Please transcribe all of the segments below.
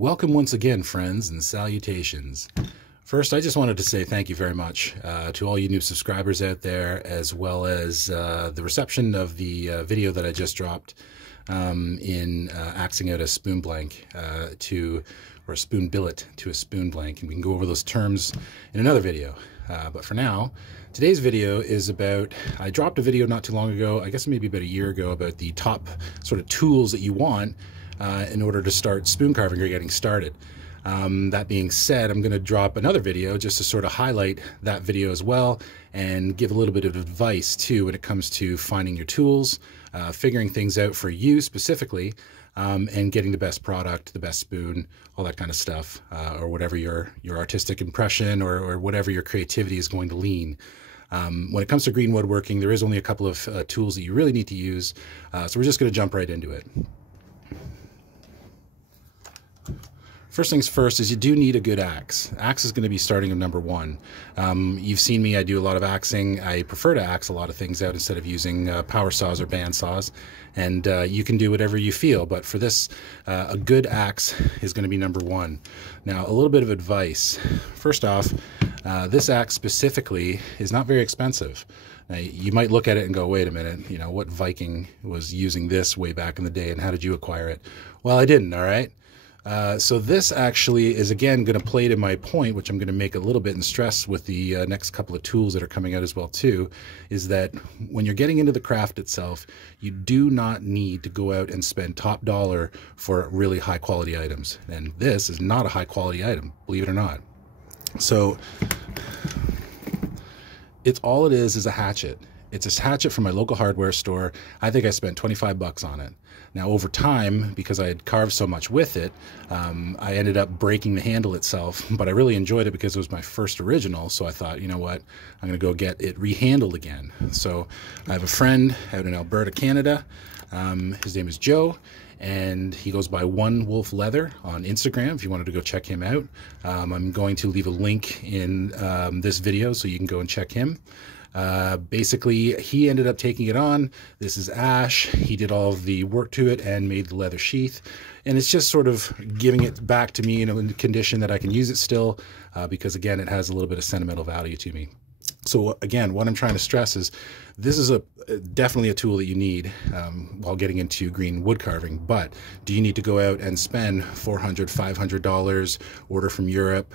Welcome once again, friends, and salutations. First, I just wanted to say thank you very much to all you new subscribers out there, as well as the reception of the video that I just dropped in axing out a spoon blank or a spoon billet to a spoon blank. And we can go over those terms in another video. But for now, today's video is about, I dropped a video not too long ago, I guess maybe about a year ago, about the top sort of tools that you want in order to start spoon carving or getting started. That being said, I'm going to drop another video just to sort of highlight that video as well and give a little bit of advice too when it comes to finding your tools, figuring things out for you specifically, and getting the best product, the best spoon, all that kind of stuff, or whatever your artistic impression or whatever your creativity is going to lean. When it comes to green woodworking, there is only a couple of tools that you really need to use, so we're just going to jump right into it. First things first is you do need a good axe. Axe is going to be starting at number one. You've seen me, I do a lot of axing. I prefer to axe a lot of things out instead of using power saws or band saws. And you can do whatever you feel, but for this, a good axe is going to be number one. Now, a little bit of advice. First off, this axe specifically is not very expensive. Now, you might look at it and go, wait a minute, you know, what Viking was using this way back in the day and how did you acquire it? Well, I didn't, all right? So this actually is, again, going to play to my point, which I'm going to make a little bit and stress with the next couple of tools that are coming out as well too, is that when you're getting into the craft itself, you do not need to go out and spend top dollar for really high quality items. And this is not a high quality item, believe it or not. So all it is a hatchet. It's a hatchet from my local hardware store. I think I spent 25 bucks on it. Now, over time, because I had carved so much with it, I ended up breaking the handle itself, but I really enjoyed it because it was my first original, so I thought, you know what, I'm going to go get it rehandled again. So I have a friend out in Alberta, Canada. His name is Joe, and he goes by One Wolf Leather on Instagram if you wanted to go check him out. I'm going to leave a link in this video so you can go and check him. Basically, he ended up taking it on. This is ash. He did all of the work to it and made the leather sheath. And it's just sort of giving it back to me in a condition that I can use it still, because again, it has a little bit of sentimental value to me. So again, what I'm trying to stress is this is definitely a tool that you need while getting into green wood carving. But do you need to go out and spend $400, $500, order from Europe,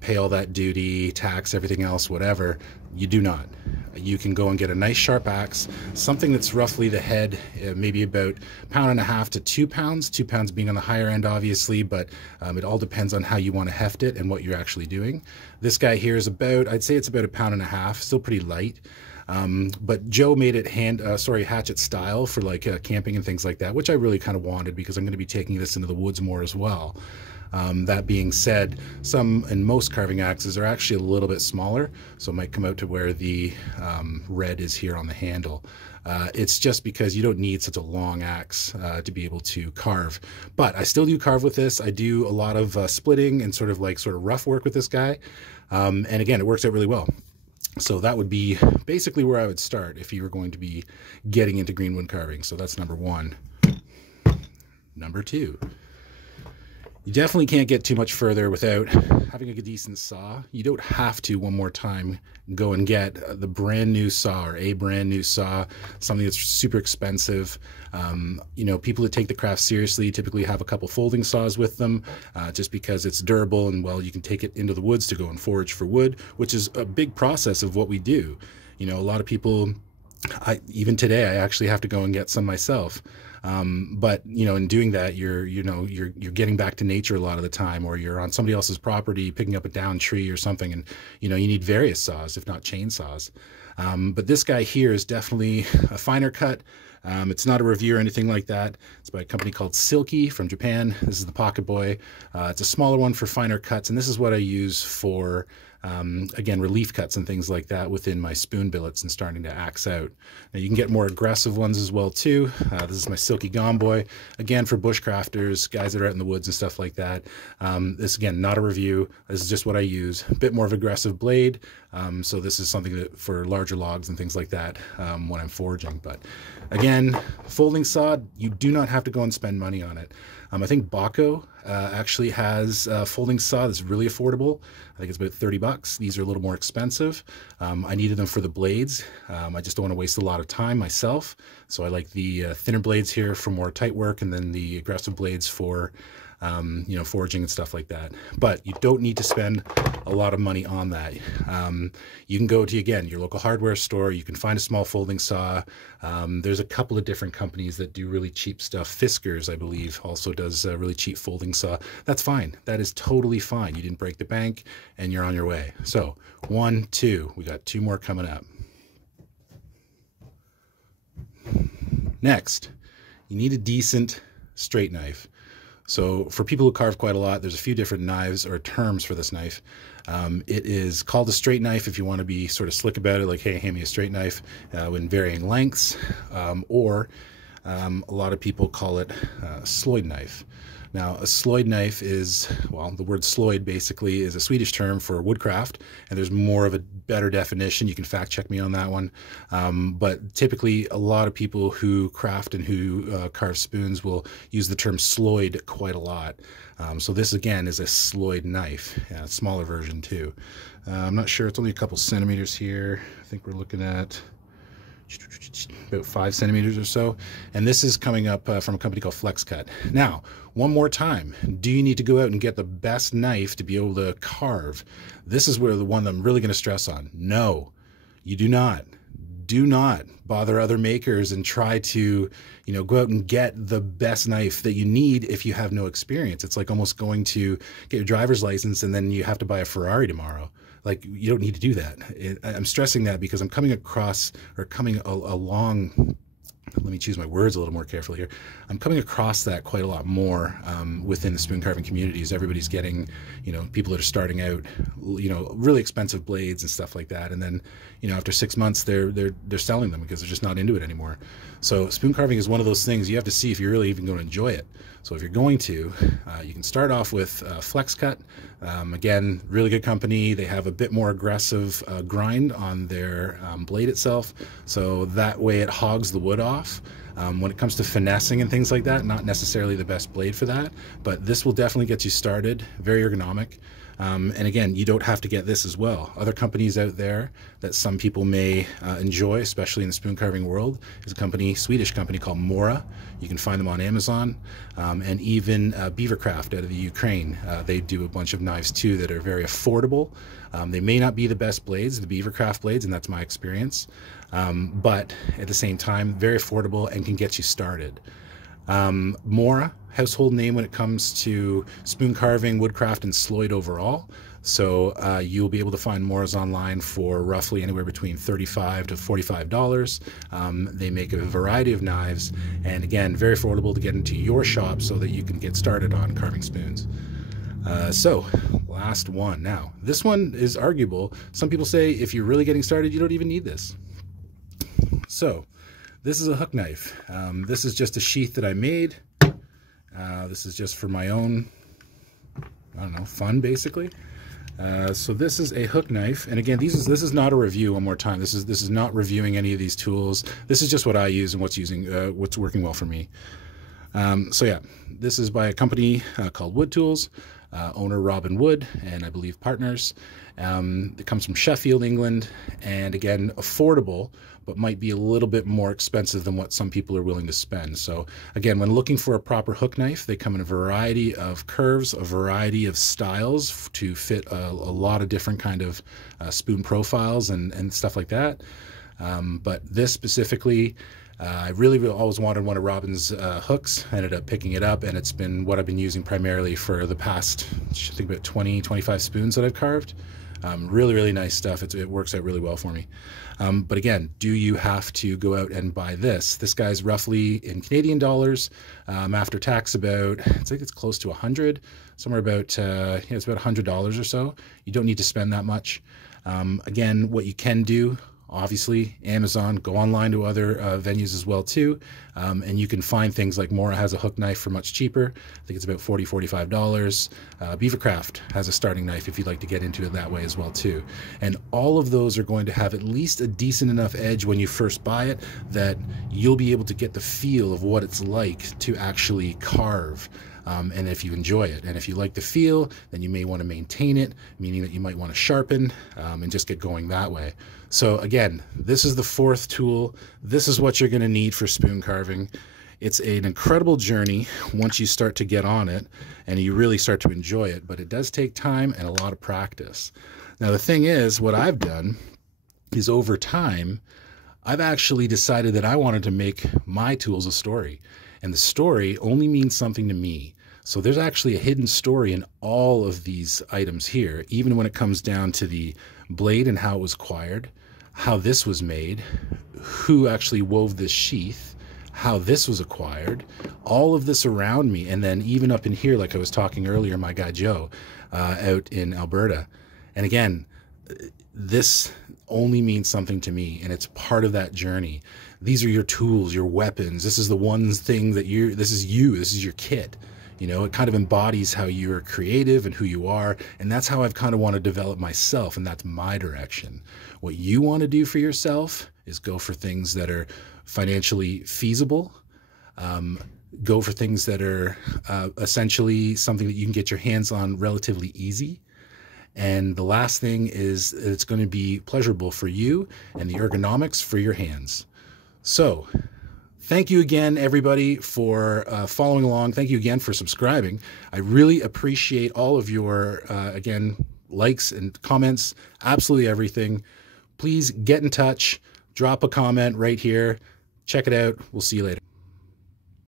pay all that duty, tax, everything else, whatever? You do not. You can go and get a nice sharp axe, something that's roughly the head, maybe about 1.5 pounds to 2 pounds, 2 pounds being on the higher end, obviously, but it all depends on how you want to heft it and what you're actually doing. This guy here is about, I'd say it's about 1.5 pounds, still pretty light. But Joe made it hatchet style for like camping and things like that, which I really kind of wanted because I'm going to be taking this into the woods more as well. That being said, some and most carving axes are actually a little bit smaller, so it might come out to where the red is here on the handle. It's just because you don't need such a long axe to be able to carve. But I still do carve with this. I do a lot of splitting and sort of rough work with this guy. And again, it works out really well. So that would be basically where I would start if you were going to be getting into green wood carving. So that's number one. Number two. You definitely can't get too much further without having a decent saw. You don't have to, one more time, go and get the brand new saw or a brand new saw, something that's super expensive. You know, people that take the craft seriously typically have a couple folding saws with them just because it's durable and, well, you can take it into the woods to go and forage for wood, which is a big process of what we do. You know, a lot of people, even today, I actually have to go and get some myself. But you know, in doing that, you're getting back to nature a lot of the time, or you're on somebody else's property picking up a downed tree or something, and you know, you need various saws, if not chainsaws. But this guy here is definitely a finer cut. It's not a review or anything like that. It's by a company called Silky from Japan. This is the Pocket Boy. It's a smaller one for finer cuts, and this is what I use for again, relief cuts and things like that within my spoon billets and starting to axe out. Now you can get more aggressive ones as well too. This is my Silky Silky Gone Boy, again for bushcrafters, guys that are out in the woods and stuff like that. This again, not a review. This is just what I use. A bit more of aggressive blade, so this is something that for larger logs and things like that when I'm foraging. But again, folding saw, you do not have to go and spend money on it. I think Bahco actually has a folding saw that's really affordable. I think it's about 30 bucks. These are a little more expensive. I needed them for the blades. I just don't want to waste a lot of time myself. So I like the thinner blades here for more tight work, and then the aggressive blades for you know, foraging and stuff like that. But you don't need to spend a lot of money on that. You can go to, again, your local hardware store. You can find a small folding saw. There's a couple of different companies that do really cheap stuff. Fiskars, I believe, also does a really cheap folding saw. That's fine. That is totally fine. You didn't break the bank and you're on your way. So 1, 2, we got 2 more coming up. Next, you need a decent straight knife. So for people who carve quite a lot, there's a few different knives or terms for this knife. It is called a straight knife if you want to be sort of slick about it, like, hey, hand me a straight knife in varying lengths. Or a lot of people call it a sloyd knife. Now, a sloyd knife is, well, the word sloyd basically is a Swedish term for woodcraft, and there's more of a better definition. You can fact check me on that one. But typically, a lot of people who craft and who carve spoons will use the term sloyd quite a lot. So this, again, is a sloyd knife, a smaller version too. I'm not sure, it's only a couple centimeters here. I think we're looking at about 5 centimeters or so, and this is coming up from a company called FlexCut. Now, one more time, do you need to go out and get the best knife to be able to carve? This is where the one that I'm really going to stress on. No, you do not. Do not bother other makers and try to, you know, go out and get the best knife that you need if you have no experience. It's like almost going to get your driver's license and then you have to buy a Ferrari tomorrow. Like, you don't need to do that. I'm stressing that because I'm coming across, or coming along, let me choose my words a little more carefully here. I'm coming across that quite a lot more within the spoon carving communities. Everybody's getting, you know, people that are starting out, you know, really expensive blades and stuff like that, and then, you know, after 6 months they're selling them because they're just not into it anymore. So spoon carving is one of those things you have to see if you're really even going to enjoy it. So if you're going to, you can start off with FlexCut. Again, really good company. They have a bit more aggressive grind on their blade itself, so that way it hogs the wood off. When it comes to finessing and things like that, not necessarily the best blade for that, but this will definitely get you started. Very ergonomic. And again, you don't have to get this as well. Other companies out there that some people may enjoy, especially in the spoon carving world, is a company, Swedish company called Mora. You can find them on Amazon, and even Beavercraft out of the Ukraine. They do a bunch of knives too that are very affordable. They may not be the best blades, the Beavercraft blades, and that's my experience, but at the same time, very affordable and can get you started. Mora, household name when it comes to spoon carving, woodcraft, and sloyd overall. So you'll be able to find Mora's online for roughly anywhere between $35 to $45. They make a variety of knives, and again, very affordable to get into your shop so that you can get started on carving spoons. So last one. Now, this one is arguable. Some people say if you're really getting started, you don't even need this. So this is a hook knife. This is just a sheath that I made. This is just for my own, I don't know, fun basically. So this is a hook knife, and again, this is not a review. One more time, this is not reviewing any of these tools. This is just what I use and what's working well for me. So yeah, this is by a company called Wood Tools. Owner Robin Wood, and I believe partners. It comes from Sheffield, England, and again, affordable, but might be a little bit more expensive than what some people are willing to spend. So again, when looking for a proper hook knife, they come in a variety of curves, a variety of styles to fit a lot of different kind of spoon profiles and stuff like that. But this specifically, I really always wanted one of Robin's hooks. I ended up picking it up, and it's been what I've been using primarily for the past, I think, about 20-25 spoons that I've carved. Really nice stuff. It works out really well for me. But again, do you have to go out and buy this? This guy's roughly, in Canadian dollars, after tax, about, I think it's close to 100, somewhere about, yeah, it's about $100 or so. You don't need to spend that much. Again, what you can do obviously Amazon. Go online to other venues as well too, and you can find things like Mora has a hook knife for much cheaper. I think it's about $45. Beavercraft has a starting knife if you'd like to get into it that way as well too. And all of those are going to have at least a decent enough edge when you first buy it that you'll be able to get the feel of what it's like to actually carve. And if you enjoy it, and if you like the feel, then you may want to maintain it, meaning that you might want to sharpen and just get going that way. So again, this is the fourth tool. This is what you're going to need for spoon carving. It's an incredible journey once you start to get on it and you really start to enjoy it, but it does take time and a lot of practice. Now the thing is, what I've done is over time, I've actually decided that I wanted to make my tools a story. And the story only means something to me. So there's actually a hidden story in all of these items here, even when it comes down to the blade and how it was acquired, how this was made, who actually wove this sheath, how this was acquired, all of this around me. And then even up in here, like I was talking earlier, my guy Joe out in Alberta. And again, this only means something to me, and it's part of that journey. These are your tools, your weapons. This is the one thing that this is your kit. You know, it kind of embodies how you're creative and who you are, and that's how I've kind of want to develop myself, and that's my direction. What you want to do for yourself is go for things that are financially feasible, go for things that are essentially something that you can get your hands on relatively easy. And the last thing is it's going to be pleasurable for you and the ergonomics for your hands. So thank you again, everybody, for following along. Thank you again for subscribing. I really appreciate all of your, again, likes and comments, absolutely everything. Please get in touch, drop a comment right here. Check it out. We'll see you later.